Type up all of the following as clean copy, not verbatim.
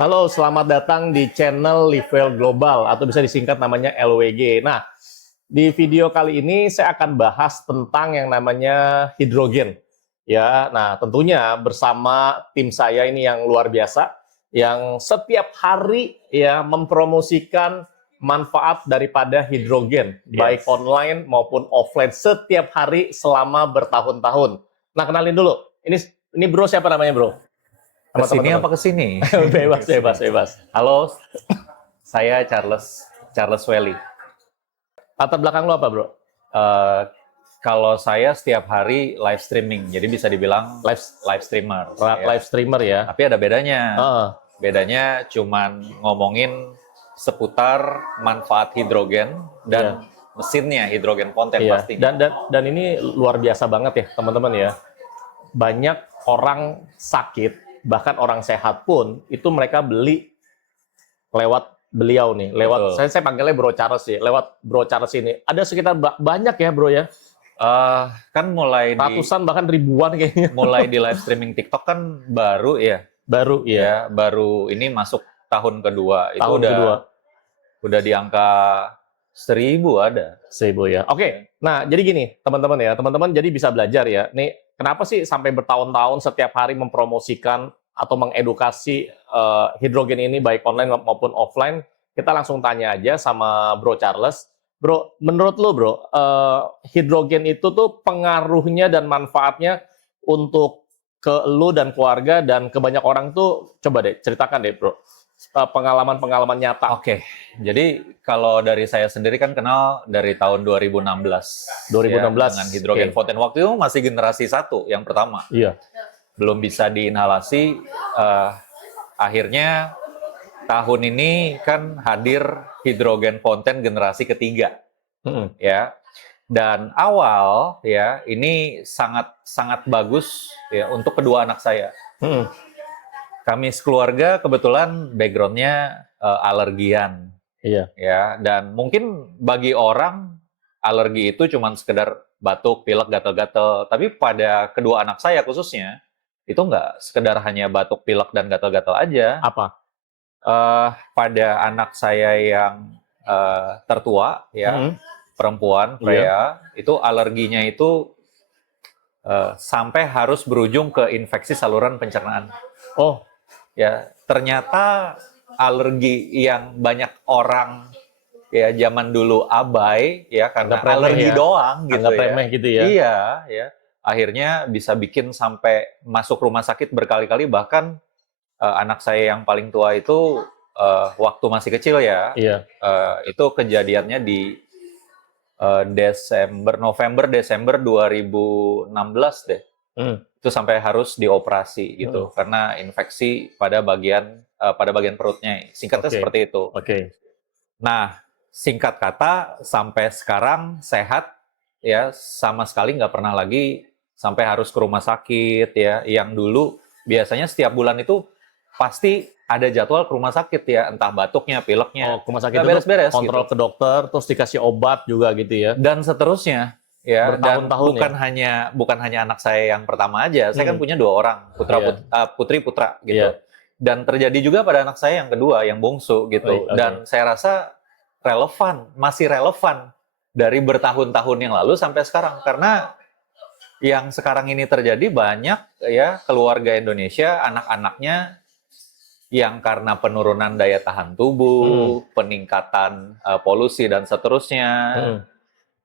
Halo, selamat datang di channel Livewell Global atau bisa disingkat namanya LWG. Nah, di video kali ini saya akan bahas tentang yang namanya hidrogen. Ya, nah tentunya bersama tim saya ini yang luar biasa yang setiap hari ya mempromosikan manfaat daripada hidrogen, baik online maupun offline setiap hari selama bertahun-tahun. Nah, kenalin dulu. Ini bro, siapa namanya, bro? Ke Sama sini teman-teman. apa ke sini? Bebas, bebas, bebas. Halo, saya Charles Welly. Latar belakang lo apa, bro? Eh, Kalau saya setiap hari live streaming, jadi bisa dibilang live streamer. Ya. Live streamer ya. Tapi ada bedanya. Heeh. Bedanya cuman ngomongin seputar manfaat hidrogen dan mesinnya hidrogen konten Iya. pastinya. Dan ini luar biasa banget ya, teman-teman ya. Banyak orang sakit, bahkan orang sehat pun itu mereka beli lewat beliau nih, lewat Betul. saya panggilnya Bro Charles sih, lewat Bro Charles ini. Ada sekitar banyak ya, Bro ya. Kan mulai Ratusan bahkan ribuan kayaknya. di live streaming TikTok kan baru ya. Baru ya. Ya, baru ini masuk tahun kedua. Itu Tahun kedua. udah di angka 1.000 ada. 1.000 ya. Oke. Nah, jadi gini, teman-teman ya. Teman-teman jadi bisa belajar ya. Nih, kenapa sih sampai bertahun-tahun setiap hari mempromosikan atau mengedukasi hidrogen ini baik online maupun offline? Kita langsung tanya aja sama Bro Charles. Bro, menurut lo, Bro, hidrogen itu tuh pengaruhnya dan manfaatnya untuk ke lo dan keluarga dan ke banyak orang tuh, coba deh ceritakan deh, Bro. Pengalaman-pengalaman nyata. Oke, jadi kalau dari saya sendiri kan kenal dari tahun 2016. 2016, ya, dengan hidrogen fountain. Waktu itu masih generasi 1 yang pertama. Iya. Belum bisa diinhalasi. Akhirnya tahun ini kan hadir hidrogen fountain generasi ketiga. Ya. Dan awal ya ini sangat bagus ya untuk kedua anak saya. Kami sekeluarga kebetulan backgroundnya alergian. Iya. Ya, dan mungkin bagi orang alergi itu cuma sekedar batuk, pilek, gatal-gatal. Tapi pada kedua anak saya khususnya itu nggak sekedar hanya batuk, pilek, dan gatal-gatal aja. Apa? Pada anak saya yang tertua ya, perempuan, pria, itu alerginya itu sampai harus berujung ke infeksi saluran pencernaan. Oh, Ya, ternyata alergi yang banyak orang ya zaman dulu abai ya karena alergi ya. doang gitu. Anggap ya. remeh gitu ya. Iya, ya. Akhirnya bisa bikin sampai masuk rumah sakit berkali-kali, bahkan anak saya yang paling tua itu waktu masih kecil ya. Iya. Itu kejadiannya di November Desember 2016 deh. Itu sampai harus dioperasi gitu karena infeksi pada bagian perutnya. Singkatnya seperti itu. Nah, singkat kata sampai sekarang sehat ya, sama sekali nggak pernah lagi sampai harus ke rumah sakit ya. Yang dulu biasanya setiap bulan itu pasti ada jadwal ke rumah sakit ya, entah batuknya, pileknya. Oh, ke rumah sakit nggak itu beres-beres kontrol gitu. ke dokter, terus dikasih obat juga gitu ya. Dan seterusnya. Ya, dan Bertahun-tahun bukan hanya anak saya yang pertama aja. Saya kan punya 2 orang, putri putra gitu. Dan terjadi juga pada anak saya yang kedua, yang bungsu gitu. Dan saya rasa masih relevan dari bertahun-tahun yang lalu sampai sekarang, karena yang sekarang ini terjadi banyak ya keluarga Indonesia, anak-anaknya yang karena penurunan daya tahan tubuh, peningkatan polusi dan seterusnya.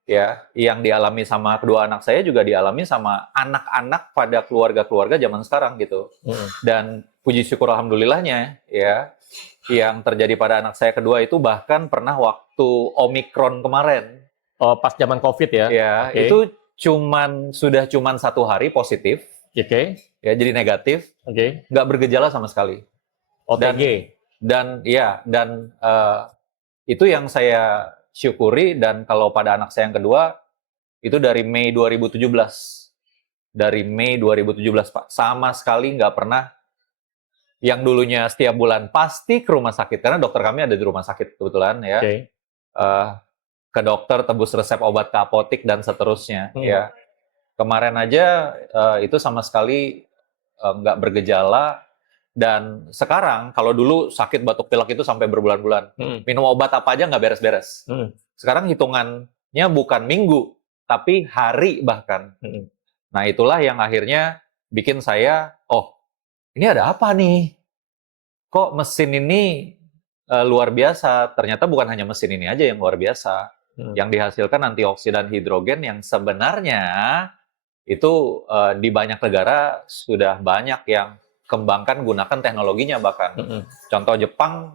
Ya, yang dialami sama kedua anak saya juga dialami sama anak-anak pada keluarga-keluarga zaman sekarang gitu. Dan puji syukur alhamdulillahnya ya, yang terjadi pada anak saya kedua itu bahkan pernah waktu Omikron kemarin. Oh, pas zaman COVID ya? Ya, itu sudah cuman 1 hari positif. Ya, jadi negatif. Nggak bergejala sama sekali. OTG. Dan itu yang saya syukuri. Dan kalau pada anak saya yang kedua itu dari Mei 2017. Dari Mei 2017, Pak. Sama sekali nggak pernah, yang dulunya setiap bulan pasti ke rumah sakit karena dokter kami ada di rumah sakit kebetulan ya. Ke dokter, tebus resep obat ke apotik dan seterusnya ya. Kemarin aja itu sama sekali nggak bergejala. Dan sekarang kalau dulu sakit batuk pilek itu sampai berbulan-bulan, minum obat apa aja nggak beres-beres. Sekarang hitungannya bukan minggu, tapi hari bahkan. Nah itulah yang akhirnya bikin saya, oh ini ada apa nih? Kok mesin ini luar biasa? Ternyata bukan hanya mesin ini aja yang luar biasa. Yang dihasilkan antioksidan hidrogen yang sebenarnya itu di banyak negara sudah banyak yang kembangkan gunakan teknologinya bahkan. Contoh Jepang,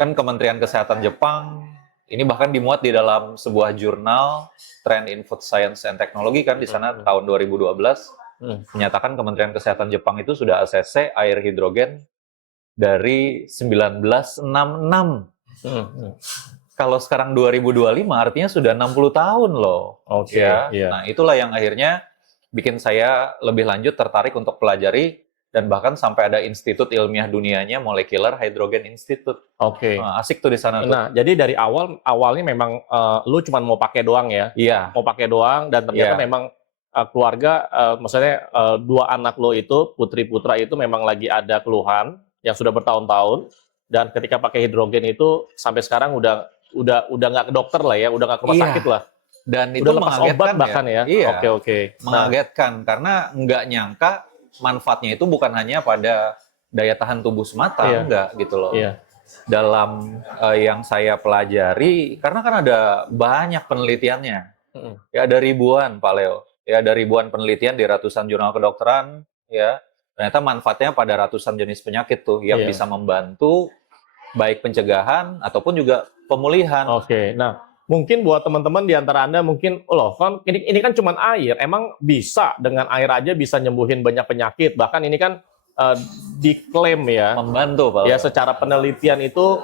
kan Kementerian Kesehatan Jepang, ini bahkan dimuat di dalam sebuah jurnal Trend in Food Science and Technology kan di sana tahun 2012, menyatakan Kementerian Kesehatan Jepang itu sudah ACC air hidrogen dari 1966. Kalau sekarang 2025 artinya sudah 60 tahun loh. Oke, ya. iya. Nah, itulah yang akhirnya bikin saya lebih lanjut tertarik untuk pelajari dan bahkan sampai ada institut ilmiah dunianya Molecular Hydrogen Institute. Oke. Asik tuh di sana tuh. Nah, jadi dari awalnya memang lu cuma mau pakai doang ya? Iya. Mau pakai doang dan ternyata memang keluarga, maksudnya dua anak lo itu, putri putra itu memang lagi ada keluhan yang sudah bertahun-tahun dan ketika pakai hidrogen itu sampai sekarang udah nggak ke dokter lah ya, udah nggak ke rumah sakit lah. Dan itu udah lepas obat mengagetkan bahkan ya. Iya. Oke. Mengagetkan karena nggak nyangka manfaatnya itu bukan hanya pada daya tahan tubuh semata, enggak gitu loh. Iya. Dalam yang saya pelajari, karena kan ada banyak penelitiannya. Ya ada ribuan, Pak Leo. Ya ada ribuan penelitian di ratusan jurnal kedokteran, ya. Ternyata manfaatnya pada ratusan jenis penyakit tuh yang bisa membantu baik pencegahan ataupun juga pemulihan. Oke. Nah, mungkin buat teman-teman di antara Anda mungkin, loh kan ini kan cuma air, emang bisa dengan air aja bisa nyembuhin banyak penyakit. Bahkan ini kan diklaim ya. Membantu, Pak. Ya secara penelitian itu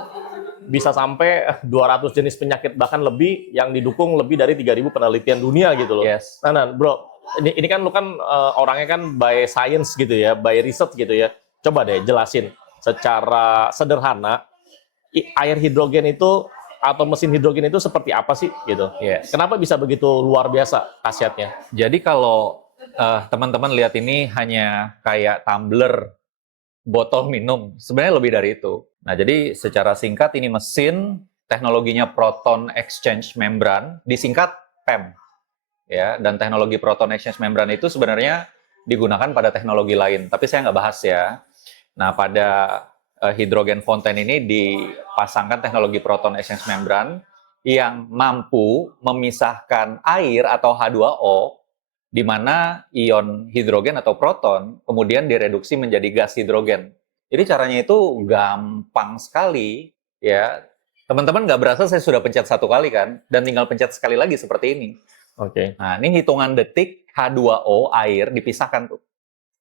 bisa sampai 200 jenis penyakit bahkan lebih yang didukung lebih dari 3.000 penelitian dunia gitu loh. Yes. Nah, bro, ini kan lu kan orangnya kan by science gitu ya, by research gitu ya. Coba deh jelasin secara sederhana air hidrogen itu atau mesin hidrogen itu seperti apa sih gitu. Yes. Kenapa bisa begitu luar biasa khasiatnya? Jadi kalau teman-teman lihat ini hanya kayak tumbler botol minum, sebenarnya lebih dari itu. Nah, jadi secara singkat ini mesin teknologinya proton exchange membrane, disingkat PEM. Ya, dan teknologi proton exchange membrane itu sebenarnya digunakan pada teknologi lain, tapi saya nggak bahas ya. Nah, pada hidrogen fountain ini dipasangkan teknologi proton exchange membrane yang mampu memisahkan air atau H2O di mana ion hidrogen atau proton kemudian direduksi menjadi gas hidrogen. Jadi caranya itu gampang sekali ya. Teman-teman nggak berasa saya sudah pencet satu kali kan, dan tinggal pencet sekali lagi seperti ini. Oke. Nah, ini hitungan detik H2O air dipisahkan tuh.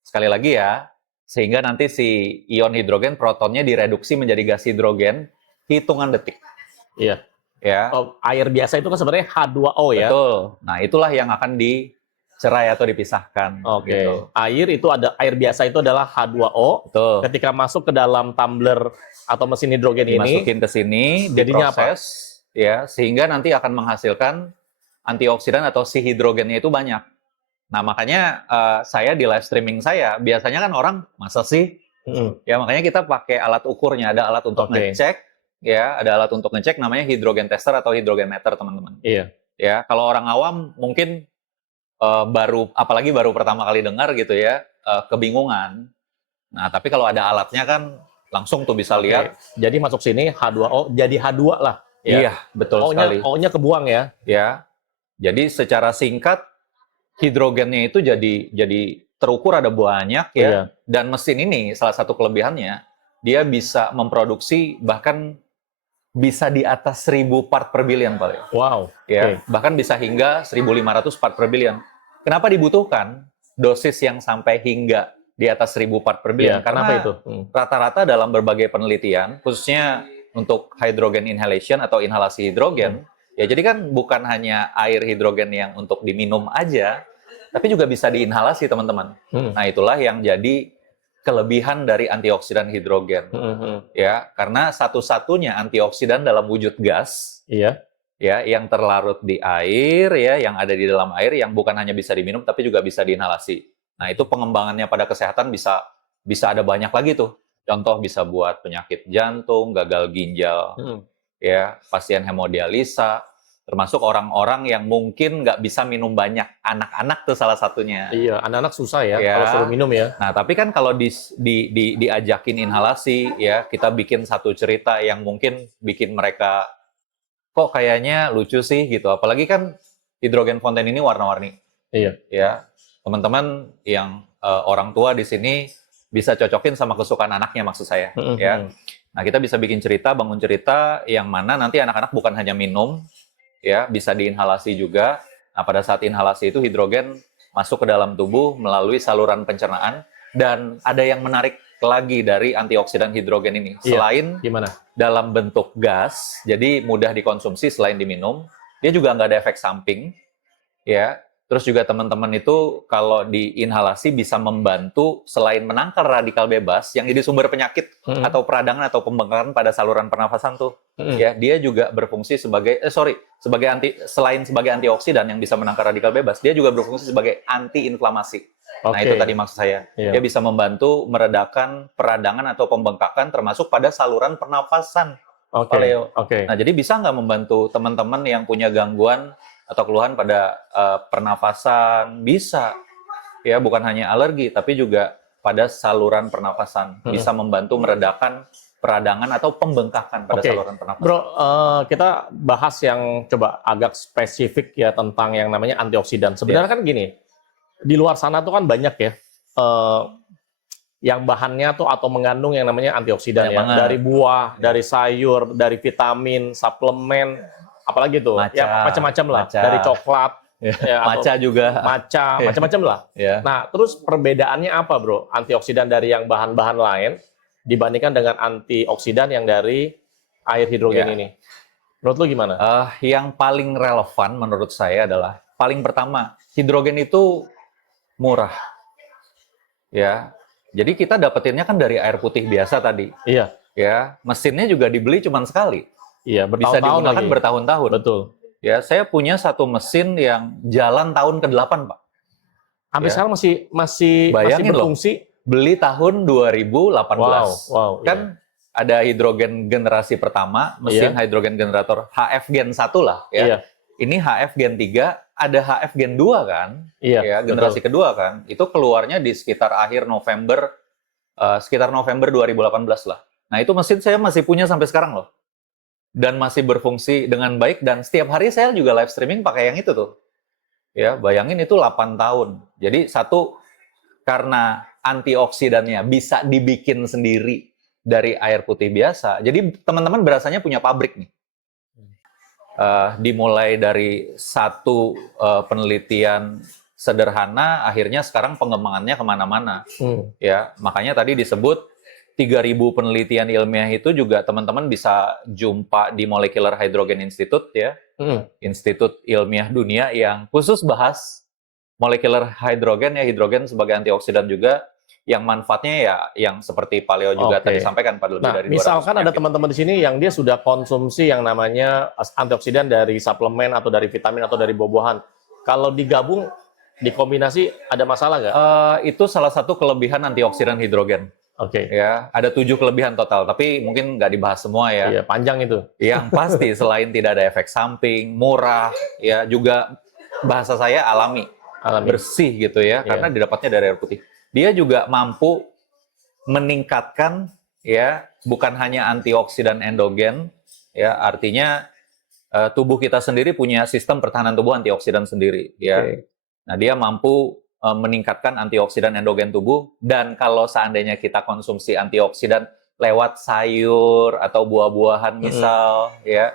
Sekali lagi ya, sehingga nanti si ion hidrogen protonnya direduksi menjadi gas hidrogen, hitungan detik. Iya. Ya. Air biasa itu kan sebenarnya H2O ya. Betul. Nah, itulah yang akan dicerai atau dipisahkan. Oke. Gitu. Air biasa itu adalah H2O. Betul. Ketika masuk ke dalam tumbler atau mesin hidrogen dimasukin ke sini, jadinya diproses, ya, sehingga nanti akan menghasilkan antioksidan atau si hidrogennya itu banyak. Nah, makanya saya di live streaming saya, biasanya kan orang, masa sih? Ya, makanya kita pakai alat ukurnya. Ada alat untuk ngecek, ya, ada alat untuk ngecek namanya hidrogen tester atau hidrogen meter, teman-teman. Iya. Ya, kalau orang awam mungkin apalagi baru pertama kali dengar gitu ya, kebingungan. Nah, tapi kalau ada alatnya kan langsung tuh bisa lihat. Jadi masuk sini H2O jadi H2 lah. Ya. Iya, betul sekali. O-nya kebuang ya. Ya. Jadi secara singkat hidrogennya itu jadi terukur ada banyak ya. Iya. Dan mesin ini salah satu kelebihannya dia bisa memproduksi bahkan bisa di atas 1000 part per billion, Pak Leo. Wow. Ya, bahkan bisa hingga 1500 part per billion. Kenapa dibutuhkan dosis yang sampai hingga di atas 1000 part per billion? Karena itu? Rata-rata dalam berbagai penelitian, khususnya untuk hydrogen inhalation atau inhalasi hidrogen, ya jadi kan bukan hanya air hidrogen yang untuk diminum aja, tapi juga bisa diinhalasi, teman-teman. Nah, itulah yang jadi kelebihan dari antioksidan hidrogen. Ya, karena satu-satunya antioksidan dalam wujud gas, ya, yang terlarut di air, ya, yang ada di dalam air, yang bukan hanya bisa diminum, tapi juga bisa diinhalasi. Nah, itu pengembangannya pada kesehatan bisa ada banyak lagi tuh. Contoh bisa buat penyakit jantung, gagal ginjal, ya, pasien hemodialisa, termasuk orang-orang yang mungkin nggak bisa minum banyak. Anak-anak tuh salah satunya. Iya, anak-anak susah ya Ya. kalau suruh minum ya. Nah, tapi kan kalau diajakin inhalasi, ya, kita bikin satu cerita yang mungkin bikin mereka kok kayaknya lucu sih gitu. Apalagi kan hidrogen fonten ini warna-warni. Iya. Ya, teman-teman yang orang tua di sini bisa cocokin sama kesukaan anaknya maksud saya. Ya. Nah, kita bisa bikin cerita, bangun cerita yang mana nanti anak-anak bukan hanya minum, ya, bisa diinhalasi juga. Nah, pada saat inhalasi itu hidrogen masuk ke dalam tubuh melalui saluran pencernaan, dan ada yang menarik lagi dari antioksidan hidrogen ini. Selain gimana? Dalam bentuk gas, jadi mudah dikonsumsi selain diminum, dia juga nggak ada efek samping, ya. Terus juga teman-teman itu kalau diinhalasi bisa membantu selain menangkal radikal bebas yang jadi sumber penyakit atau peradangan atau pembengkakan pada saluran pernafasan tuh. Ya, dia juga berfungsi sebagai selain sebagai antioksidan yang bisa menangkal radikal bebas, dia juga berfungsi sebagai antiinflamasi. Nah, itu tadi maksud saya. Dia bisa membantu meredakan peradangan atau pembengkakan termasuk pada saluran pernafasan. Nah, jadi bisa nggak membantu teman-teman yang punya gangguan atau keluhan pada pernafasan? Bisa, ya, bukan hanya alergi tapi juga pada saluran pernafasan, bisa membantu meredakan peradangan atau pembengkakan pada saluran pernafasan. Bro, kita bahas yang coba agak spesifik ya tentang yang namanya antioksidan. Sebenarnya kan gini, di luar sana tuh kan banyak ya yang bahannya tuh atau mengandung yang namanya antioksidan ya, dari buah, dari sayur, dari vitamin, suplemen, apalagi tuh, ya macam-macam lah, dari coklat, ya, maca juga, macam-macam lah. Nah, terus perbedaannya apa, bro? Antioksidan dari yang bahan-bahan lain dibandingkan dengan antioksidan yang dari air hidrogen ini. Menurut lu gimana? Yang paling relevan menurut saya adalah paling pertama, hidrogen itu murah, ya. Jadi kita dapetinnya kan dari air putih biasa tadi. Iya. Ya, mesinnya juga dibeli cuma sekali. Iya, bisa digunakan bertahun-tahun. Betul. Ya, saya punya satu mesin yang jalan tahun ke-8, Pak. Sampai sekarang masih berfungsi. Beli tahun 2018. Wow. Kan ada hidrogen generasi pertama, mesin hidrogen generator HF Gen 1 lah, ya. Ini HF Gen 3, ada HF Gen 2 kan? Ya, generasi kedua kan. Itu keluarnya di sekitar akhir November, sekitar November 2018 lah. Nah, itu mesin saya masih punya sampai sekarang loh. Dan masih berfungsi dengan baik, dan setiap hari saya juga live streaming pakai yang itu tuh. Ya, bayangin itu 8 tahun. Jadi karena antioksidannya bisa dibikin sendiri dari air putih biasa. Jadi teman-teman berasanya punya pabrik nih. Dimulai dari satu penelitian sederhana, akhirnya sekarang pengembangannya kemana-mana. Ya, makanya tadi disebut 3.000 penelitian ilmiah itu juga teman-teman bisa jumpa di Molecular Hydrogen Institute, ya, Institut Ilmiah Dunia yang khusus bahas molecular hydrogen, ya, hidrogen sebagai antioksidan juga, yang manfaatnya ya yang seperti Paleo juga tadi sampaikan pada lebih dari 200 misalkan ada teman-teman di sini yang dia sudah konsumsi yang namanya antioksidan dari suplemen atau dari vitamin atau dari buah-buahan. Kalau digabung, dikombinasi, ada masalah nggak? Itu salah satu kelebihan antioksidan hidrogen. Ya, ada 7 kelebihan total, tapi mungkin nggak dibahas semua ya. Iya, panjang itu. Yang pasti selain tidak ada efek samping, murah, ya, juga bahasa saya alami. Bersih gitu ya, karena didapatnya dari air putih. Dia juga mampu meningkatkan, ya, bukan hanya antioksidan endogen, ya, artinya tubuh kita sendiri punya sistem pertahanan tubuh antioksidan sendiri, ya. Nah, dia mampu meningkatkan antioksidan endogen tubuh, dan kalau seandainya kita konsumsi antioksidan lewat sayur atau buah-buahan misal, ya,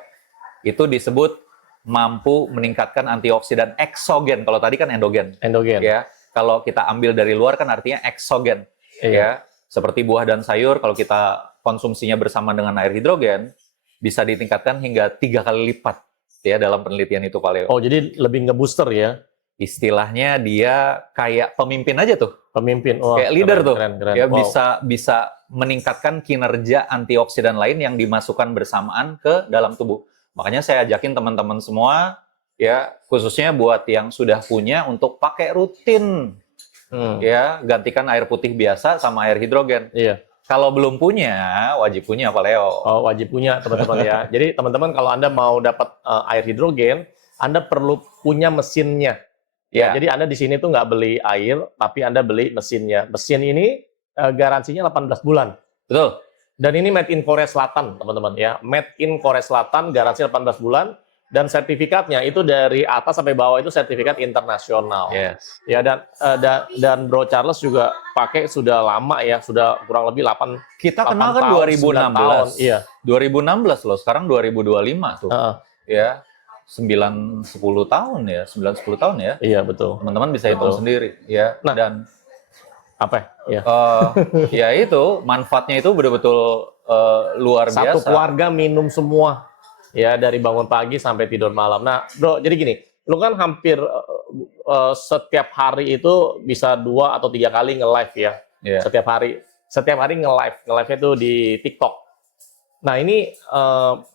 itu disebut mampu meningkatkan antioksidan eksogen. Kalau tadi kan endogen. Ya. Kalau kita ambil dari luar kan artinya eksogen. Ya. Seperti buah dan sayur, kalau kita konsumsinya bersama dengan air hidrogen, bisa ditingkatkan hingga 3 kali lipat, ya, dalam penelitian itu, Paleo. Oh, jadi lebih nge-booster ya? Istilahnya dia kayak pemimpin aja tuh. Pemimpin. Kayak leader tuh. Keren. Ya, bisa meningkatkan kinerja antioksidan lain yang dimasukkan bersamaan ke dalam tubuh. Makanya saya ajakin teman-teman semua, ya, khususnya buat yang sudah punya, untuk pakai rutin, ya, gantikan air putih biasa sama air hidrogen. Kalau belum punya, wajib punya Pak Leo. Oh, wajib punya teman-teman ya. Jadi teman-teman kalau Anda mau dapat air hidrogen, Anda perlu punya mesinnya. Ya, Ya. jadi Anda di sini tuh nggak beli air, tapi Anda beli mesinnya. Mesin ini garansinya 18 bulan. Betul. Dan ini made in Korea Selatan, teman-teman ya. Made in Korea Selatan, garansi 18 bulan. Dan sertifikatnya itu dari atas sampai bawah itu sertifikat internasional. Yes. Ya, dan Bro Charles juga pakai sudah lama ya, sudah kurang lebih 8 Kita kenal kan tahun, 9 tahun. 2016. Iya. 2016 loh, sekarang 2025 tuh. Ya. 9-10 tahun ya, 9-10 tahun ya. Iya, betul. Teman-teman bisa hitung sendiri ya. Nah, dan apa ya? ya itu manfaatnya itu betul-betul luar biasa. Satu keluarga minum semua ya, dari bangun pagi sampai tidur malam. Nah, Bro, jadi gini, lu kan hampir setiap hari itu bisa 2 atau 3 kali nge-live ya. Yeah. Setiap hari nge-live-nya itu di TikTok. Nah, ini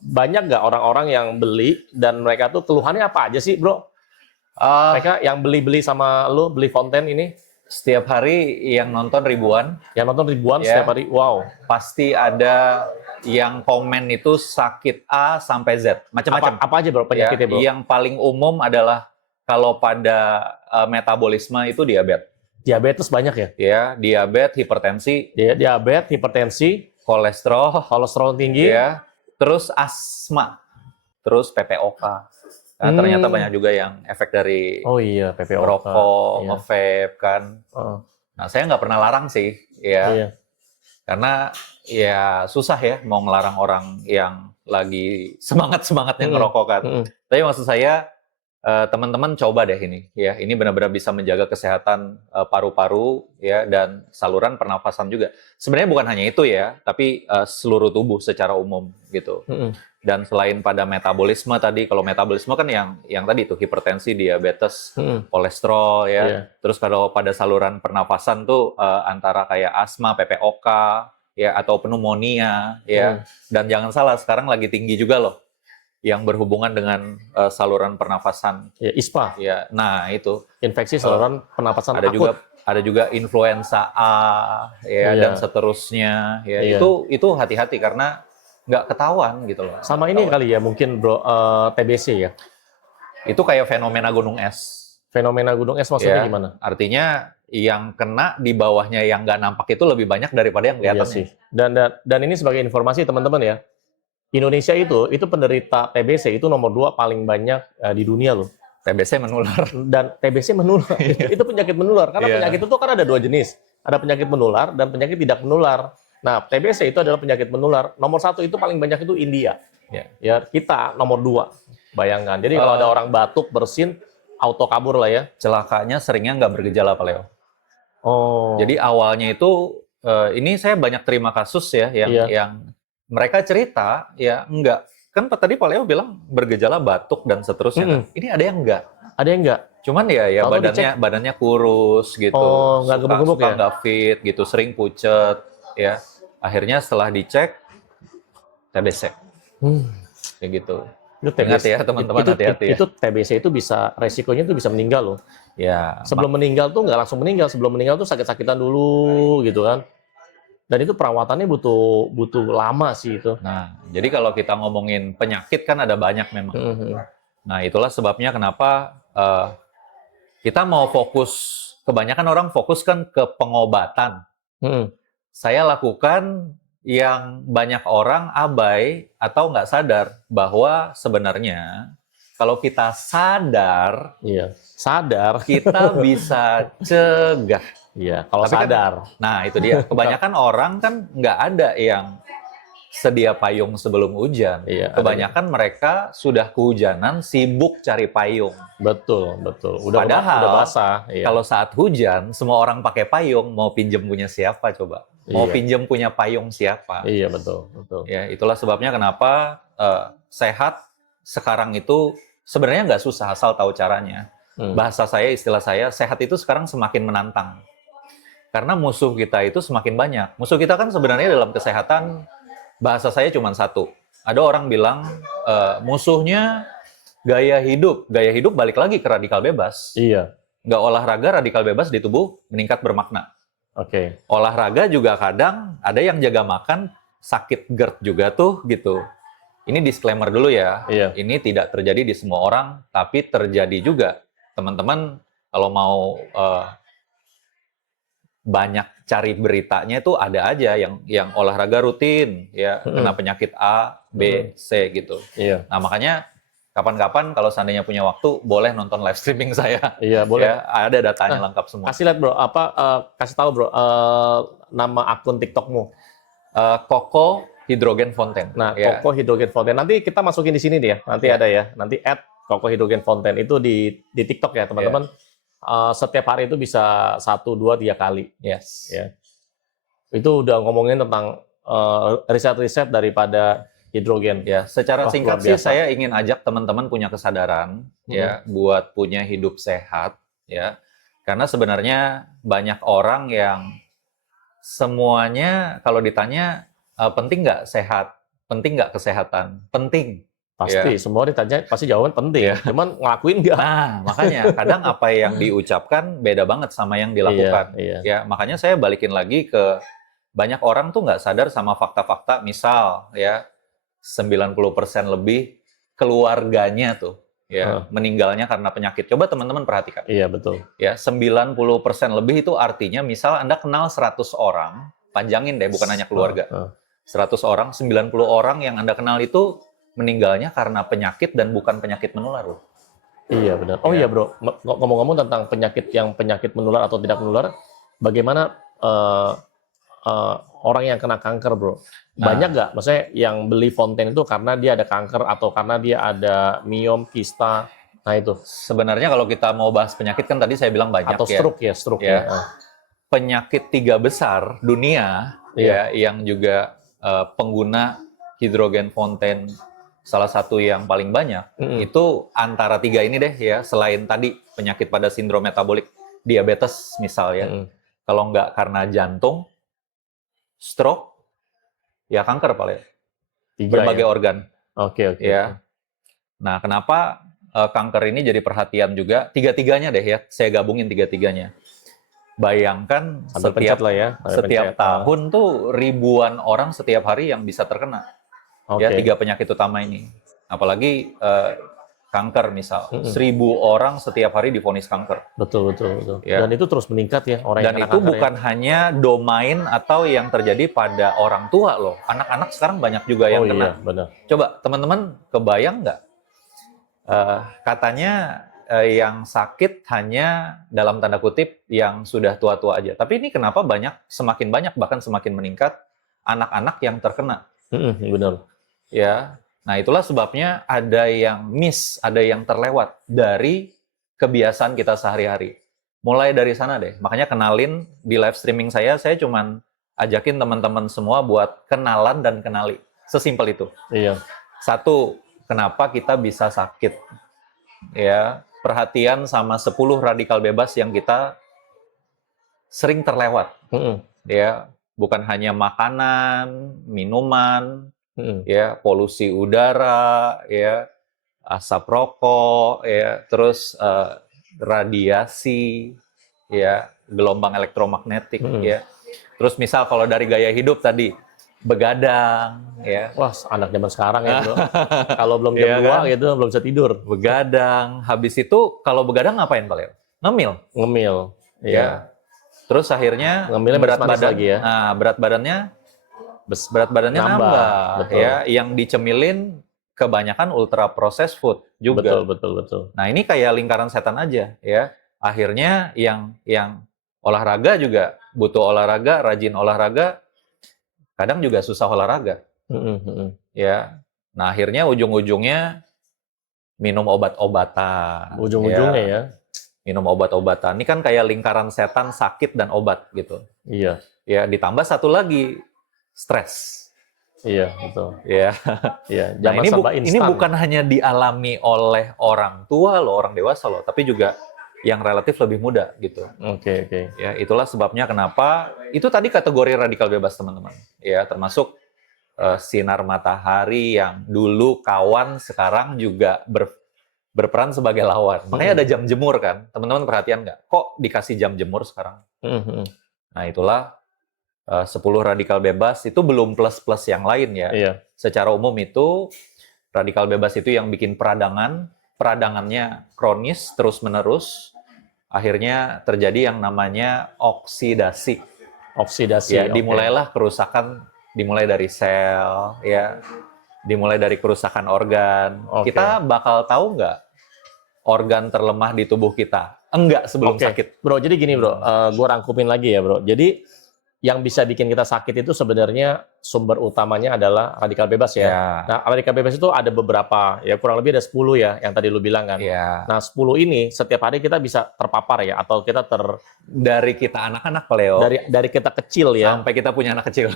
banyak nggak orang-orang yang beli dan mereka tuh keluhannya apa aja sih, Bro? Mereka yang beli sama lu, beli konten ini? Setiap hari yang nonton ribuan. Yang nonton ribuan Ya. setiap hari, wow. Pasti ada yang komen itu sakit A sampai Z, macam-macam. Apa aja, Bro, penyakitnya, Bro? Yang paling umum adalah kalau pada metabolisme itu diabetes. Diabetes banyak ya? Ya, diabetes, hipertensi, Diabetes, hipertensi, kolesterol tinggi, ya, terus asma, terus PPOK. Nah, ternyata banyak juga yang efek dari oh iya, PPOK, rokok, iya. nge-vape kan. Nah, saya nggak pernah larang sih, ya. Iya. Karena ya susah ya mau ngelarang orang yang lagi semangat-semangatnya ngerokok kan. Tapi maksud saya teman-teman coba deh ini ya. Ini benar-benar bisa menjaga kesehatan paru-paru ya dan saluran pernafasan juga. Sebenarnya bukan hanya itu ya, tapi seluruh tubuh secara umum gitu. Dan selain pada metabolisme tadi, kalau metabolisme kan yang tadi itu hipertensi, diabetes, kolesterol ya. Iya. Terus kalau pada saluran pernafasan tuh antara kayak asma, PPOK ya atau pneumonia ya. Dan jangan salah sekarang lagi tinggi juga loh yang berhubungan dengan saluran pernafasan. Ya, ISPA. Ya, nah itu Infeksi saluran pernapasan ada akut. ada juga influenza A ya Iya. dan seterusnya ya. Iya. Itu hati-hati karena nggak ketahuan gitu loh. Sama ini kali ya mungkin, Bro, TBC ya. Itu kayak fenomena gunung es. Fenomena gunung es maksudnya Ya, gimana? artinya yang kena di bawahnya yang nggak nampak itu lebih banyak daripada yang Iya kelihatannya. sih. Dan ini sebagai informasi teman-teman ya. Indonesia itu penderita TBC itu nomor 2 paling banyak di dunia loh. TBC menular. Dan TBC menular. Itu penyakit menular. Karena Iya. penyakit itu kan ada 2 jenis. Ada penyakit menular dan penyakit tidak menular. Nah, TBC itu adalah penyakit menular. Nomor 1 itu paling banyak itu India. Ya, kita nomor 2. Bayangkan. Jadi kalau ada orang batuk, bersin, auto kabur lah ya. Celakanya seringnya nggak bergejala, Pak Leo. Oh. Jadi awalnya itu, ini saya banyak terima kasus ya, yang mereka cerita, ya enggak. Kan tadi Pak Leo bilang bergejala batuk dan seterusnya. Ini ada yang enggak. Ada yang enggak? Cuman ya badannya kurus gitu. Oh, nggak gemuk-gemuk ya? Nggak fit gitu, sering pucet. Ya, akhirnya setelah dicek TBC, kayak gitu. Itu Ingat ya teman-teman, hati-hati ya. Itu TBC itu resikonya itu bisa meninggal loh. Ya. Sebelum meninggal tuh nggak langsung meninggal, sebelum meninggal tuh sakit-sakitan dulu gitu kan. Dan itu perawatannya butuh lama sih itu. Nah, jadi kalau kita ngomongin penyakit kan ada banyak memang. Nah, itulah sebabnya kenapa kita mau kebanyakan orang fokus kan ke pengobatan. Saya lakukan yang banyak orang abai atau nggak sadar bahwa sebenarnya kalau kita sadar, kita bisa cegah. Iya, kalau Tapi sadar. Nah, itu dia. Kebanyakan orang kan nggak ada yang sedia payung sebelum hujan. Iya, Kebanyakan mereka sudah kehujanan, sibuk cari payung. Betul. Padahal udah basah. Iya. Kalau saat hujan, semua orang pakai payung, mau pinjem punya siapa coba? Mau pinjem punya payung siapa? Iya, betul. Ya, itulah sebabnya kenapa sehat sekarang itu sebenarnya nggak susah asal tahu caranya. Bahasa saya, istilah saya, sehat itu sekarang semakin menantang. Karena musuh kita itu semakin banyak. Musuh kita kan sebenarnya dalam kesehatan, bahasa saya cuma satu. Ada orang bilang musuhnya gaya hidup. Gaya hidup balik lagi ke radikal bebas. Iya. Nggak olahraga, radikal bebas di tubuh meningkat bermakna. Oke. Olahraga juga kadang ada yang jaga makan sakit GERD juga tuh gitu. Ini disclaimer dulu ya. Iya. Ini tidak terjadi di semua orang, tapi terjadi juga. Teman-teman kalau mau banyak cari beritanya itu ada aja yang olahraga rutin ya kena penyakit A, B, C gitu. Iya. Nah, makanya kapan-kapan kalau seandainya punya waktu boleh nonton live streaming saya. Iya, boleh. Ya, ada datanya lengkap semua. Kasih lihat bro, kasih tahu bro, nama akun TikTokmu. Koko Hydrogen Fountain. Nah, ya. Koko Hydrogen Fountain. Nanti kita masukin di sini nih ya. Nanti ada ya. Nanti @Koko Hydrogen Fountain itu di TikTok ya teman-teman. Setiap hari itu bisa 1, 2, 3 kali. Yes. Ya. Itu udah ngomongin tentang riset-riset daripada hidrogen. Ya, secara singkat sih saya ingin ajak teman-teman punya kesadaran ya buat punya hidup sehat ya. Karena sebenarnya banyak orang yang semuanya kalau ditanya penting nggak sehat, penting nggak kesehatan, penting. Pasti, semua ditanya pasti jawaban penting. Cuman ngelakuin nggak? Nah, makanya kadang apa yang diucapkan beda banget sama yang dilakukan. Ya, makanya saya balikin lagi ke banyak orang tuh nggak sadar sama fakta-fakta. Misal ya 90% lebih keluarganya tuh ya meninggalnya karena penyakit. Coba teman-teman perhatikan. Iya, betul. Ya, 90% lebih itu artinya misal Anda kenal 100 orang, panjangin deh bukan hanya keluarga. 100 orang, 90 orang yang Anda kenal itu meninggalnya karena penyakit dan bukan penyakit menular loh. Iya benar. Oh iya bro, ngomong-ngomong tentang penyakit menular atau tidak menular, bagaimana orang yang kena kanker bro? Banyak nggak? Maksudnya yang beli Fonten itu karena dia ada kanker atau karena dia ada miom, kista, nah itu. Sebenarnya kalau kita mau bahas penyakit kan tadi saya bilang banyak atau stroke ya, stroke ya. Penyakit 3 besar dunia ya yang juga pengguna hidrogen Fonten salah satu yang paling banyak itu antara 3 ini deh ya, selain tadi penyakit pada sindrom metabolik, diabetes misal ya. Kalau nggak karena jantung, stroke, ya kanker paling. Berbagai organ. Oke. Ya. Nah, kenapa kanker ini jadi perhatian juga? Tiga-tiganya deh ya, saya gabungin tiga-tiganya. Bayangkan setiap tahun tuh ribuan orang setiap hari yang bisa terkena. Ya, 3 penyakit utama ini. Apalagi kanker misal. 1.000 orang setiap hari divonis kanker. Betul. Ya. Dan itu terus meningkat ya orang yang kena kanker. Dan itu bukan hanya domain atau yang terjadi pada orang tua loh. Anak-anak sekarang banyak juga yang kena. Iya, benar. Coba teman-teman kebayang nggak? Katanya yang sakit hanya dalam tanda kutip yang sudah tua-tua aja. Tapi ini kenapa semakin banyak bahkan semakin meningkat anak-anak yang terkena. Benar. Ya, nah itulah sebabnya ada yang miss, ada yang terlewat dari kebiasaan kita sehari-hari. Mulai dari sana deh, makanya kenalin di live streaming saya cuman ajakin teman-teman semua buat kenalan dan kenali. Sesimpel itu. Iya. 1, kenapa kita bisa sakit? Ya, perhatian sama 10 radikal bebas yang kita sering terlewat. Ya, bukan hanya makanan, minuman, ya polusi udara, ya asap rokok, ya terus radiasi, ya gelombang elektromagnetik, ya terus misal kalau dari gaya hidup tadi begadang, ya wah anak zaman sekarang ya bro. Kalau belum jam 2 gitu belum bisa tidur. Begadang, habis itu kalau begadang ngapain Pak Leo? Ngemil, ya. Terus akhirnya berat badan lagi ya. Nah, berat badannya nambah ya, yang dicemilin kebanyakan ultra processed food juga. Betul. Nah, ini kayak lingkaran setan aja ya. Akhirnya yang olahraga juga butuh olahraga, rajin olahraga, kadang juga susah olahraga. Ya. Nah, akhirnya ujung-ujungnya minum obat-obatan. Ujung-ujungnya ya. Minum obat-obatan. Ini kan kayak lingkaran setan, sakit dan obat gitu. Iya. Ya, ditambah satu lagi, stres. Iya, betul. Ya. Iya, nah, ini bukan hanya dialami oleh orang tua loh, orang dewasa loh, tapi juga yang relatif lebih muda gitu. Oke. Ya, itulah sebabnya kenapa itu tadi kategori radikal bebas, teman-teman. Ya, termasuk sinar matahari yang dulu kawan, sekarang juga berperan sebagai lawan. Makanya ada jam jemur kan. Teman-teman perhatian nggak? Kok dikasih jam jemur sekarang? Nah, itulah 10 radikal bebas itu belum plus-plus yang lain ya. Iya. Secara umum itu radikal bebas itu yang bikin peradangannya kronis terus-menerus, akhirnya terjadi yang namanya oksidasi. Oksidasi. Ya, dimulailah kerusakan, dimulai dari sel, ya, dimulai dari kerusakan organ. Kita bakal tahu nggak organ terlemah di tubuh kita? Enggak sebelum sakit. Bro, jadi gini bro, gue rangkumin lagi ya bro. Jadi yang bisa bikin kita sakit itu sebenarnya sumber utamanya adalah radikal bebas ya. Nah, radikal bebas itu ada beberapa, ya kurang lebih ada 10 ya, yang tadi lu bilang kan. Nah, 10 ini setiap hari kita bisa terpapar ya, atau kita dari kita anak-anak, Leo. Dari kita kecil ya. Sampai kita punya anak kecil.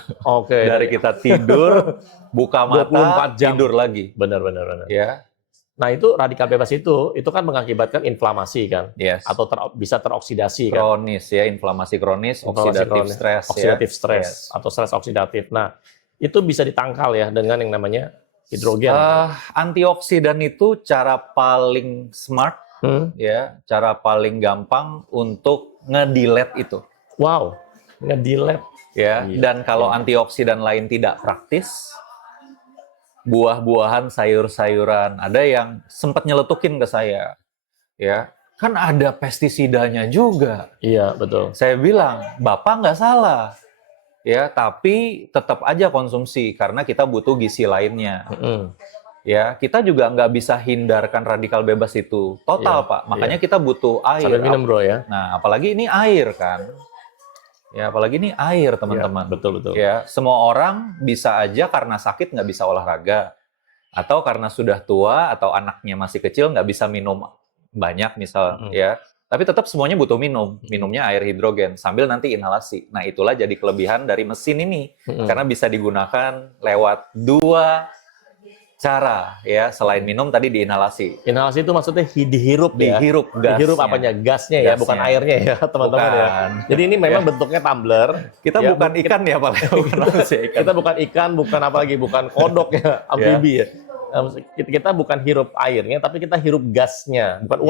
Dari kita tidur, buka mata, 24 jam. tidur lagi. Benar. Ya. Nah, itu radikal bebas itu kan mengakibatkan inflamasi kan, atau bisa teroksidasi kan. Kronis ya, inflamasi kronis, oksidatif stres, atau stres oksidatif. Nah, itu bisa ditangkal ya dengan yang namanya hidrogen. Antioksidan itu cara paling smart, ya, cara paling gampang untuk nge-delete itu. Wow, nge-delete. Ya, dan kalau antioksidan lain tidak praktis, buah-buahan, sayur-sayuran, ada yang sempat nyeletukin ke saya, ya kan ada pestisidanya juga. Iya betul. Saya bilang, Bapak nggak salah, ya tapi tetap aja konsumsi karena kita butuh gizi lainnya. Ya kita juga nggak bisa hindarkan radikal bebas itu total Pak, makanya kita butuh air. Sambil minum bro ya. Nah apalagi ini air kan. Ya, apalagi ini air, teman-teman. Ya, betul. Ya, semua orang bisa aja karena sakit nggak bisa olahraga. Atau karena sudah tua atau anaknya masih kecil nggak bisa minum banyak misal. Ya. Tapi tetap semuanya butuh minum. Minumnya air hidrogen sambil nanti inhalasi. Nah, itulah jadi kelebihan dari mesin ini. Karena bisa digunakan lewat 2 cara ya, selain minum tadi diinhalasi. Inhalasi itu maksudnya dihirup ya. Dihirup gasnya. Dihirup apanya? Gasnya ya, bukan airnya ya, teman-teman ya. Jadi ini memang bentuknya tumbler. Kita ya, bukan ikan ya, Pak. Kita bukan ikan, bukan apa lagi, bukan kodok ya, amfibi ya. Kita bukan hirup airnya, tapi kita hirup gasnya. Bukan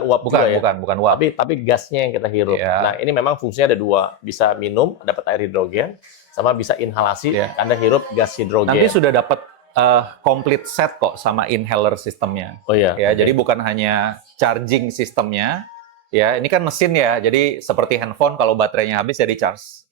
uap juga ya. Bukan uap. Tapi gasnya yang kita hirup. Nah, ini memang fungsinya ada 2. Bisa minum, dapat air hidrogen, sama bisa inhalasi, Anda hirup gas hidrogen. Nanti sudah dapat complete set kok sama inhaler sistemnya. Ya, jadi bukan hanya charging sistemnya. Ya, ini kan mesin ya. Jadi seperti handphone kalau baterainya habis ya di charge.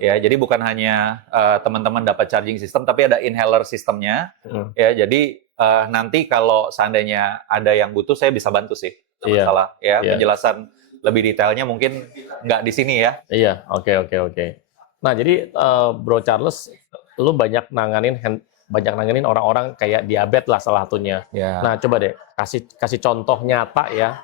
Ya, jadi bukan hanya teman-teman dapat charging system, tapi ada inhaler sistemnya. Ya, jadi nanti kalau seandainya ada yang butuh, saya bisa bantu sih. Masalah ya, penjelasan lebih detailnya mungkin nggak di sini ya. Iya, oke. Nah, jadi Bro Charles, lu banyak nanganin orang-orang kayak diabetes lah salah satunya. Nah, coba deh kasih contoh nyata ya,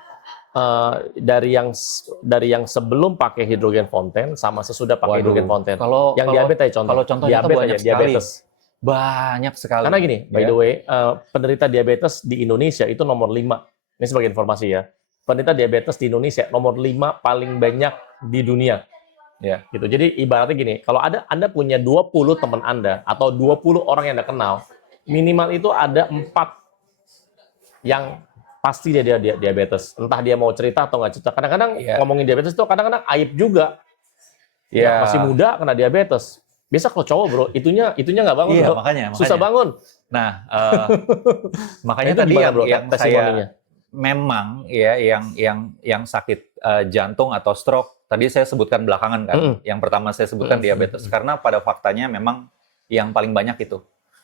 dari yang sebelum pakai hidrogen fonten sama sesudah pakai hidrogen fonten. Yang diabetes ya contoh. Kalau contohnya banyak diabetes. Banyak sekali. Karena gini, by the way, penderita diabetes di Indonesia itu nomor 5. Ini sebagai informasi ya. Penderita diabetes di Indonesia nomor 5 paling banyak di dunia. Ya, gitu. Jadi ibaratnya gini, kalau Anda punya 20 teman Anda atau 20 orang yang Anda kenal, minimal itu ada 4 yang pasti dia diabetes. Entah dia mau cerita atau nggak cerita. Kadang-kadang ngomongin diabetes itu kadang-kadang aib juga. Ya, masih muda kena diabetes. Biasa kalau cowok bro, itunya nggak bangun. Iya, bro. makanya. Susah bangun. Nah, makanya tadi yang saya memang ya yang sakit jantung atau stroke tadi saya sebutkan belakangan kan. Yang pertama saya sebutkan diabetes karena pada faktanya memang yang paling banyak itu.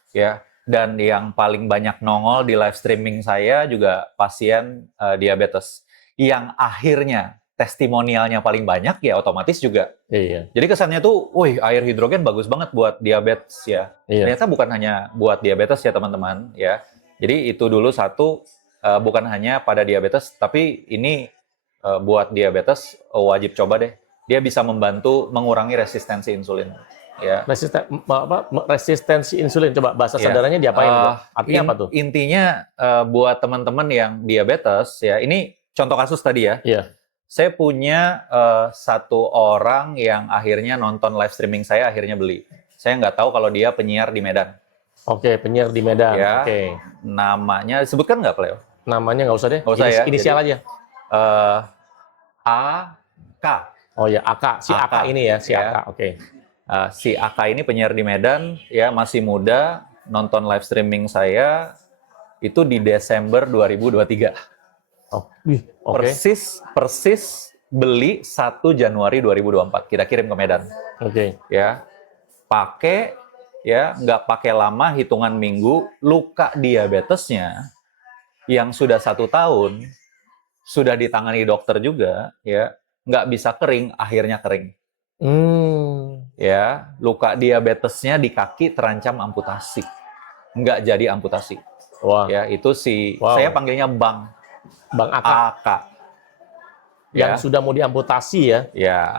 Ya. Dan yang paling banyak nongol di live streaming saya juga pasien diabetes. Yang akhirnya testimonialnya paling banyak ya otomatis juga. Jadi kesannya tuh, wih air hidrogen bagus banget buat diabetes ya. Ternyata bukan hanya buat diabetes ya teman-teman ya. Jadi itu dulu satu, bukan hanya pada diabetes, tapi ini buat diabetes wajib coba deh. Dia bisa membantu mengurangi resistensi insulin. Ya. Resistensi insulin, coba bahasa sederhananya diapain? Artinya apa tuh? Intinya buat teman-teman yang diabetes ya, ini contoh kasus tadi ya. Saya punya satu orang yang akhirnya nonton live streaming saya, akhirnya beli. Saya nggak tahu kalau dia penyiar di Medan. Oke, penyiar di Medan. Ya, namanya disebutkan nggak, Leo? Namanya nggak usah deh. Nggak usah ya. Inisial jadi, aja. AK. Oh ya, AK, si AK ini ya, si ya. AK. Oke. Si AK ini penyiar di Medan, ya masih muda, nonton live streaming saya itu di Desember 2023. Oh, oke. Persis beli 1 Januari 2024. Kita kirim ke Medan. Oke. Ya, pakai ya, nggak pakai lama, hitungan minggu, luka diabetesnya yang sudah 1 tahun, sudah ditangani dokter juga, ya, nggak bisa kering, akhirnya kering. Ya, luka diabetesnya di kaki terancam amputasi, nggak jadi amputasi. Wah. Ya, itu saya panggilnya Bang AK. Yang sudah mau diamputasi ya?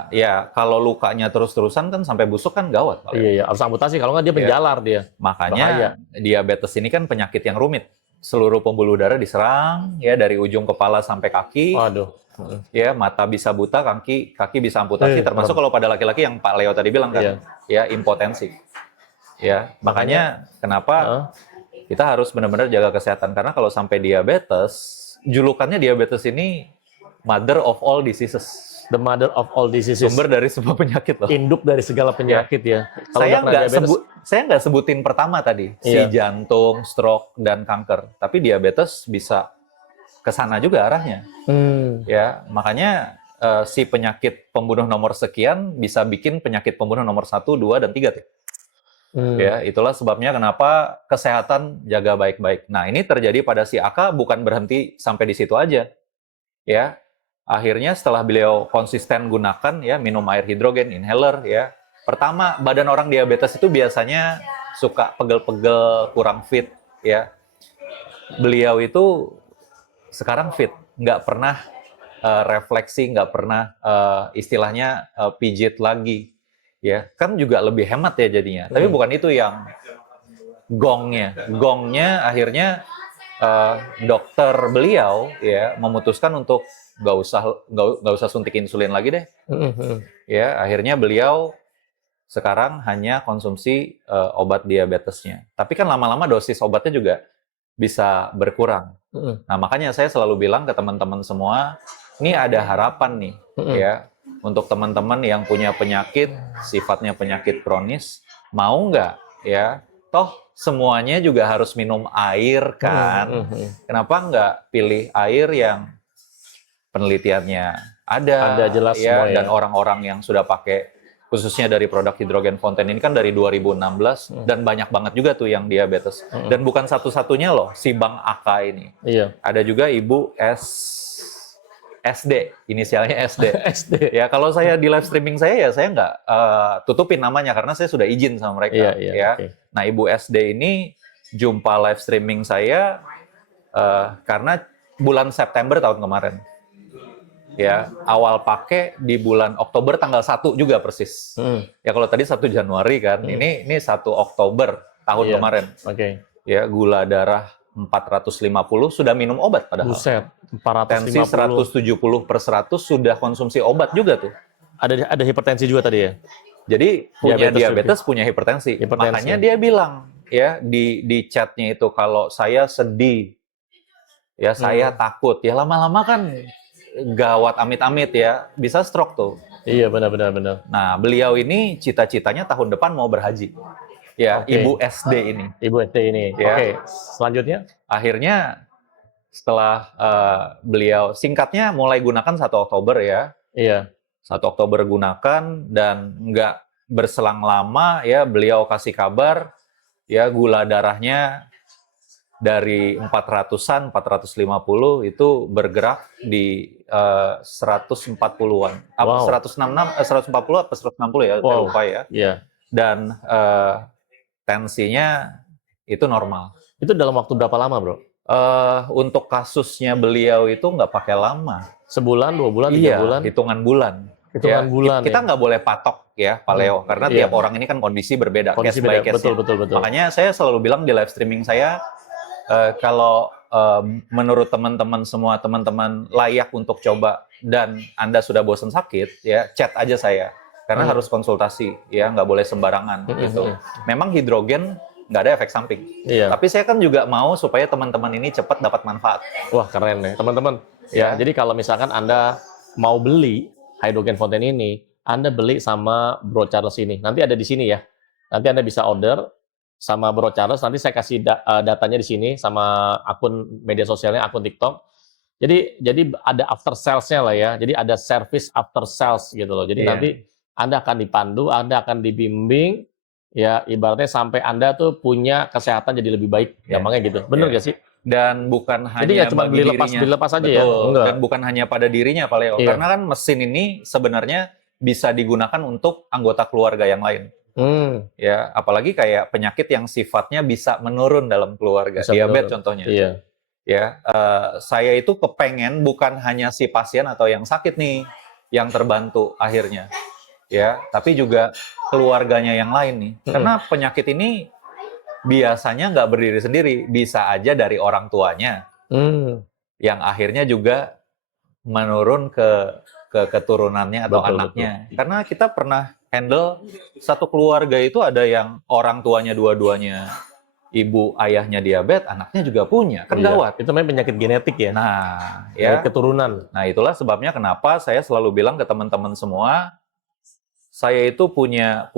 Ya, kalau lukanya terus-terusan kan sampai busuk kan gawat. Iya, harus amputasi. Kalau nggak dia penjalar dia. Makanya bahaya. Diabetes ini kan penyakit yang rumit. Seluruh pembuluh darah diserang, ya dari ujung kepala sampai kaki. Waduh. Ya, mata bisa buta, kaki bisa amputasi. Termasuk kalau pada laki-laki yang Pak Leo tadi bilang kan, ya impotensi. Ya, makanya kenapa kita harus benar-benar jaga kesehatan, karena kalau sampai diabetes, julukannya diabetes ini mother of all diseases. The mother of all diseases. Sumber dari semua penyakit loh. Induk dari segala penyakit ya. Saya nggak sebutin pertama tadi, si jantung, stroke, dan kanker. Tapi diabetes bisa ke sana juga arahnya. Ya, makanya si penyakit pembunuh nomor sekian bisa bikin penyakit pembunuh nomor 1, 2, dan 3 tuh. Ya, itulah sebabnya kenapa kesehatan jaga baik-baik. Nah, ini terjadi pada si AK bukan berhenti sampai di situ aja. Ya, akhirnya setelah beliau konsisten gunakan ya minum air hidrogen, inhaler ya. Pertama, badan orang diabetes itu biasanya suka pegel-pegel, kurang fit ya. Beliau itu sekarang fit, nggak pernah refleksi, nggak pernah istilahnya pijit lagi ya. Kan juga lebih hemat ya jadinya. Tapi bukan itu yang gongnya. Gongnya akhirnya dokter beliau ya memutuskan untuk nggak usah suntik insulin lagi deh. Ya, akhirnya beliau sekarang hanya konsumsi obat diabetesnya. Tapi kan lama-lama dosis obatnya juga bisa berkurang. Nah, makanya saya selalu bilang ke teman-teman semua, ini ada harapan nih ya untuk teman-teman yang punya penyakit sifatnya penyakit kronis, mau nggak ya? Toh semuanya juga harus minum air kan? Kenapa nggak pilih air yang penelitiannya ada jelas ya, semua ya. Dan orang-orang yang sudah pakai, khususnya dari produk hidrogen fonten ini kan dari 2016 dan banyak banget juga tuh yang diabetes. Dan bukan satu-satunya loh si Bang AK ini. Iya. Ada juga Ibu SD, inisialnya SD. SD. Ya, kalau saya di live streaming saya nggak tutupin namanya karena saya sudah izin sama mereka. Ya. Okay. Nah, Ibu SD ini jumpa live streaming saya karena bulan September tahun kemarin. Ya, awal pakai di bulan Oktober tanggal 1 juga persis. Ya, kalau tadi 1 Januari kan, ini 1 Oktober tahun kemarin. Oke. Ya, gula darah 450 sudah minum obat padahal. Buset, 450. Tensi 170/100 sudah konsumsi obat juga tuh. Ada hipertensi juga tadi ya? Jadi punya diabetes punya hipertensi. Makanya dia bilang ya di chatnya itu, kalau saya sedih, ya saya takut. Ya lama-lama kan gawat amit-amit ya, bisa stroke tuh. Iya, benar. Nah, beliau ini cita-citanya tahun depan mau berhaji. Ya, Ibu SD ini. Ibu SD ini. Ya. Oke, selanjutnya? Akhirnya setelah beliau, singkatnya mulai gunakan 1 Oktober ya. Iya. 1 Oktober gunakan dan nggak berselang lama ya beliau kasih kabar ya gula darahnya dari 400-an, 450 itu bergerak di 140-an. Wow. 140 atau 160 ya, saya lupa ya. Yeah. Dan tensinya itu normal. Itu dalam waktu berapa lama, Bro? Untuk kasusnya beliau itu nggak pakai lama. Sebulan, 2 bulan, 3 bulan? Hitungan bulan. Bulan. Kita nggak boleh patok ya, Pak Leo, karena tiap orang ini kan kondisi berbeda, case by case. Betul. Makanya saya selalu bilang di live streaming saya, kalau menurut teman-teman semua, teman-teman layak untuk coba dan Anda sudah bosan sakit, ya chat aja saya, karena harus konsultasi, ya nggak boleh sembarangan gitu. Memang hidrogen nggak ada efek samping, tapi saya kan juga mau supaya teman-teman ini cepat dapat manfaat. Wah, keren ya teman-teman. Ya, jadi kalau misalkan Anda mau beli hydrogen fountain ini, Anda beli sama Bro Charles ini. Nanti ada di sini ya. Nanti Anda bisa order sama Bro Charles. Nanti saya kasih datanya di sini sama akun media sosialnya, akun TikTok. Jadi ada after sales-nya lah ya. Jadi ada service after sales gitu loh. Jadi nanti Anda akan dipandu, Anda akan dibimbing, ya ibaratnya sampai Anda tuh punya kesehatan jadi lebih baik. Gampangnya gitu. Bener gak sih? Dan bukan Jadi hanya nggak cuma bagi beli lepas aja ya? Betul. Enggak. Dan bukan hanya pada dirinya Pak Leo. Iya. Karena kan mesin ini sebenarnya bisa digunakan untuk anggota keluarga yang lain. Ya, apalagi kayak penyakit yang sifatnya bisa menurun dalam keluarga, Bisa diabetes menurun. contohnya. Iya. Ya, saya itu kepengen bukan hanya si pasien atau yang sakit nih yang terbantu akhirnya, ya, tapi juga keluarganya yang lain nih. Karena penyakit ini biasanya nggak berdiri sendiri, bisa aja dari orang tuanya, yang akhirnya juga menurun ke keturunannya atau Betul, anaknya. Karena kita pernah handle satu keluarga itu ada yang orang tuanya dua-duanya ibu ayahnya diabetes, anaknya juga punya, kan gawat. Itu namanya penyakit genetik ya. Nah, ya keturunan. Nah, itulah sebabnya kenapa saya selalu bilang ke teman-teman semua, saya itu punya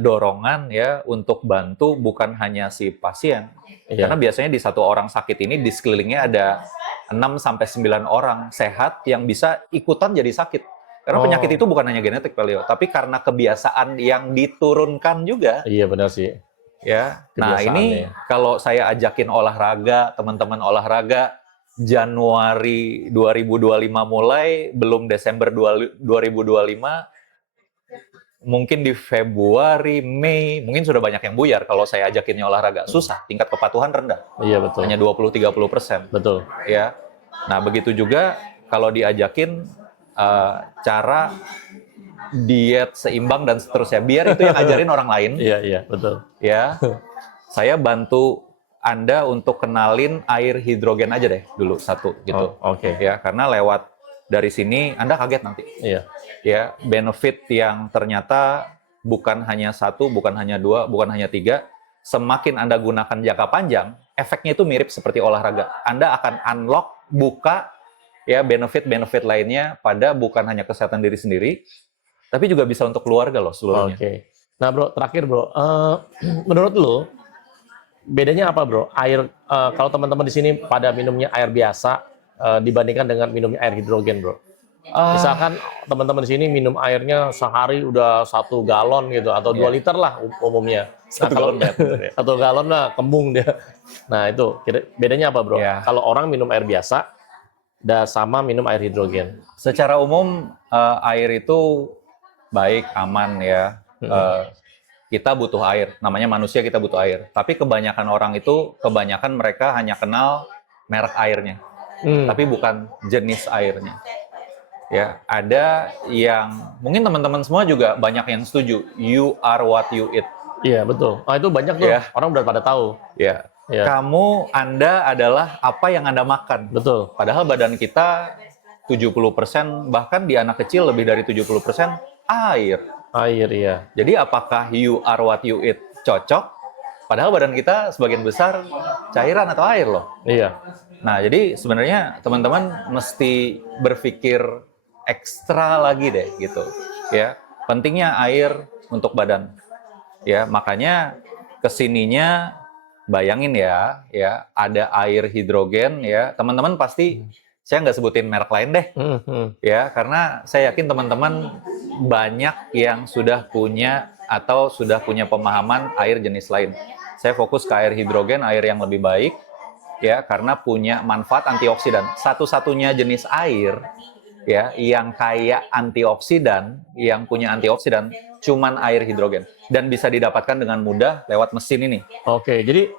dorongan ya untuk bantu bukan hanya si pasien. Karena biasanya di satu orang sakit ini di sekelilingnya ada 6 sampai 9 orang sehat yang bisa ikutan jadi sakit. Karena penyakit itu bukan hanya genetik, Pak Leo, tapi karena kebiasaan yang diturunkan juga. Iya, benar sih. Ya. Nah, ini kalau saya ajakin olahraga, teman-teman olahraga, Januari 2025 mulai, belum Desember 2025, mungkin di Februari, Mei, mungkin sudah banyak yang buyar kalau saya ajakinnya olahraga. Susah, tingkat kepatuhan rendah. Iya, betul. Hanya 20-30%. Betul. Ya. Nah, begitu juga kalau diajakin cara diet seimbang dan seterusnya. Biar itu yang ngajarin orang lain. Iya, betul. Ya, saya bantu Anda untuk kenalin air hidrogen aja deh dulu satu gitu. Oke. Ya, karena lewat dari sini Anda kaget nanti. Iya. Ya, benefit yang ternyata bukan hanya satu, bukan hanya dua, bukan hanya tiga. Semakin Anda gunakan jangka panjang, efeknya itu mirip seperti olahraga. Anda akan unlock, buka ya benefit-benefit lainnya pada bukan hanya kesehatan diri sendiri, tapi juga bisa untuk keluarga loh seluruhnya. Oke. Nah, Bro, terakhir Bro, menurut lo bedanya apa Bro? Air kalau teman-teman di sini pada minumnya air biasa dibandingkan dengan minumnya air hidrogen, Bro. Misalkan teman-teman di sini minum airnya sehari udah 1 galon gitu atau 2 liter lah umumnya. 1 galon bener. 1 galon lah kembung dia. Nah, itu bedanya apa, Bro? Ya. Kalau orang minum air biasa dan sama minum air hidrogen. Secara umum air itu baik, aman ya. Kita butuh air, namanya manusia kita butuh air. Tapi kebanyakan orang itu, mereka hanya kenal merek airnya, tapi bukan jenis airnya. Ya, ada yang mungkin teman-teman semua juga banyak yang setuju. You are what you eat. Iya, betul. Itu banyak tuh orang udah pada tahu. Ya. Anda adalah apa yang Anda makan. Betul. Padahal badan kita 70%, bahkan di anak kecil lebih dari 70% air. Air, iya. Jadi apakah you are what you eat cocok? Padahal badan kita sebagian besar cairan atau air loh. Iya. Nah, jadi sebenarnya teman-teman mesti berpikir ekstra lagi deh gitu. Ya, pentingnya air untuk badan. Ya, makanya kesininya bayangin ya ada air hidrogen ya. Teman-teman pasti saya nggak sebutin merek lain deh. Ya, karena saya yakin teman-teman banyak yang sudah punya atau sudah punya pemahaman air jenis lain. Saya fokus ke air hidrogen, air yang lebih baik ya karena punya manfaat antioksidan. Satu-satunya jenis air ya yang kaya antioksidan, yang punya antioksidan cuman air hidrogen dan bisa didapatkan dengan mudah lewat mesin ini. Oke, jadi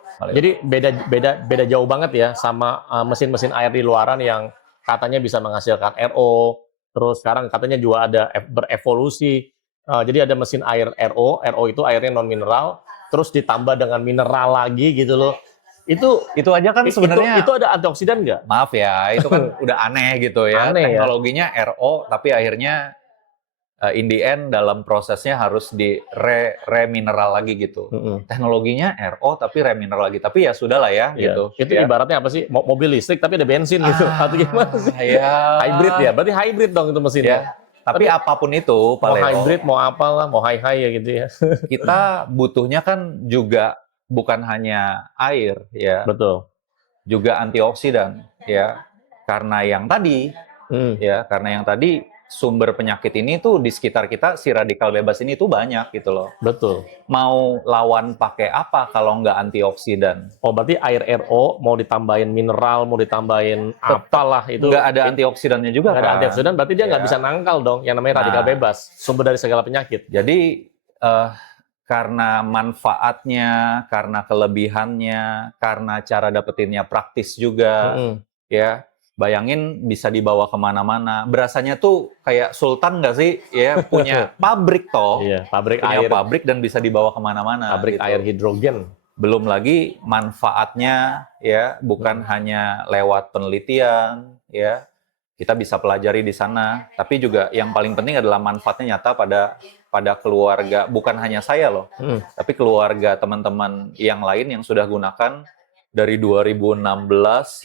beda jauh banget ya sama mesin-mesin air di luaran yang katanya bisa menghasilkan RO, terus sekarang katanya juga ada berevolusi. Jadi ada mesin air RO itu airnya non mineral, terus ditambah dengan mineral lagi gitu loh. Itu aja kan sebenarnya itu ada antioksidan nggak? Maaf ya, itu kan udah aneh gitu ya. Aneh, teknologinya RO tapi akhirnya in the end dalam prosesnya harus di remineral lagi gitu. Teknologinya RO tapi remineral lagi. Tapi ya sudahlah ya gitu. Itu ya. ibaratnya apa sih? Mobil listrik tapi ada bensin gitu. Atau gimana sih? Ya. Hybrid ya. Berarti hybrid dong itu mesinnya. Ya. Tapi apapun itu, mau hybrid, mau apalah, mau high ya gitu ya. Kita butuhnya kan juga bukan hanya air ya. Betul. Juga antioksidan ya. Karena yang tadi sumber penyakit ini tuh di sekitar kita, si radikal bebas ini tuh banyak gitu loh. Betul. Mau lawan pakai apa kalau nggak antioksidan? Oh, berarti air RO mau ditambahin mineral, mau ditambahin apalah itu. Nggak ada antioksidannya juga kan? Nggak ada antioksidan, berarti dia nggak bisa nangkal dong yang namanya radikal bebas, sumber dari segala penyakit. Jadi karena manfaatnya, karena kelebihannya, karena cara dapetinnya praktis juga, ya. Bayangin bisa dibawa kemana-mana. Berasanya tuh kayak sultan nggak sih? Ya punya pabrik toh. Iya, pabrik punya air. Pabrik dan bisa dibawa kemana-mana. Pabrik gitu. air hidrogen. Belum lagi manfaatnya ya bukan hanya lewat penelitian ya. Kita bisa pelajari di sana. Tapi juga yang paling penting adalah manfaatnya nyata pada keluarga. Bukan hanya saya loh. Tapi keluarga teman-teman yang lain yang sudah gunakan. Dari 2016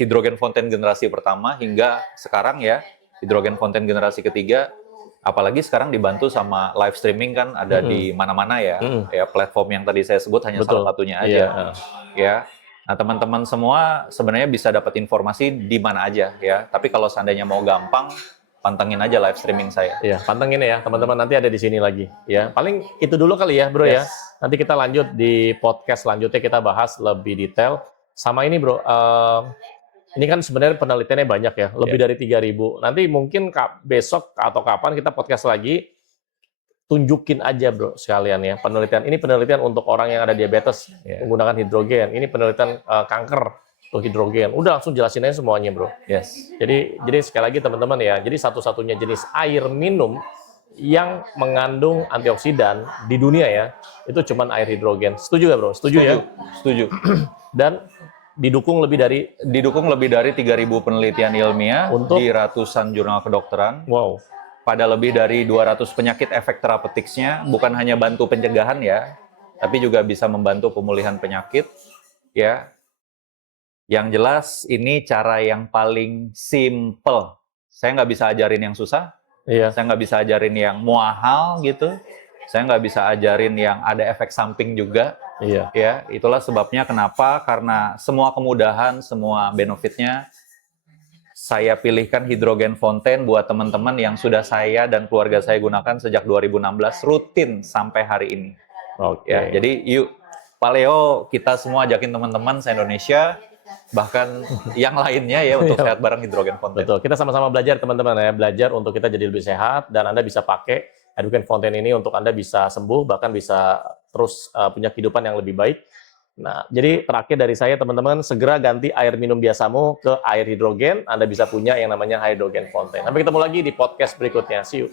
hidrogen fonten generasi pertama hingga sekarang ya hidrogen fonten generasi ketiga, apalagi sekarang dibantu sama live streaming kan ada di mana-mana ya, ya platform yang tadi saya sebut hanya salah satunya aja, ya. Nah teman-teman semua sebenarnya bisa dapat informasi di mana aja ya, tapi kalau seandainya mau gampang pantengin aja live streaming saya. Iya, pantengin ya teman-teman, nanti ada di sini lagi ya. Paling itu dulu kali ya bro ya. Nanti kita lanjut di podcast selanjutnya kita bahas lebih detail. Sama ini bro, ini kan sebenarnya penelitiannya banyak ya, lebih dari 3.000. Nanti mungkin besok atau kapan kita podcast lagi, tunjukin aja bro sekalian ya penelitian. Ini penelitian untuk orang yang ada diabetes menggunakan hidrogen. Ini penelitian kanker untuk hidrogen. Udah langsung jelasin aja semuanya bro. Jadi sekali lagi teman-teman ya, jadi satu-satunya jenis air minum yang mengandung antioksidan di dunia ya, itu cuman air hidrogen. Setuju nggak bro? Setuju ya? Setuju. Dan didukung lebih dari 3.000 penelitian ilmiah di ratusan jurnal kedokteran. Wow. Pada lebih dari 200 penyakit efek terapeutiknya, bukan hanya bantu pencegahan ya, tapi juga bisa membantu pemulihan penyakit ya. Yang jelas ini cara yang paling simple. Saya nggak bisa ajarin yang susah. Saya nggak bisa ajarin yang mahal gitu. Saya nggak bisa ajarin yang ada efek samping juga. Ya, itulah sebabnya kenapa, karena semua kemudahan, semua benefitnya, saya pilihkan hidrogen fonten buat teman-teman yang sudah saya dan keluarga saya gunakan sejak 2016 rutin sampai hari ini. Ya, jadi yuk, Paleo kita semua ajakin teman-teman se-Indonesia, bahkan yang lainnya ya untuk sehat bareng hidrogen fonten. Betul, kita sama-sama belajar teman-teman ya, belajar untuk kita jadi lebih sehat dan Anda bisa pakai hidrogen fonten ini untuk Anda bisa sembuh, bahkan bisa terus punya kehidupan yang lebih baik. Nah, jadi terakhir dari saya teman-teman, segera ganti air minum biasamu ke air hidrogen, Anda bisa punya yang namanya hidrogen fonten. Sampai ketemu lagi di podcast berikutnya. See you.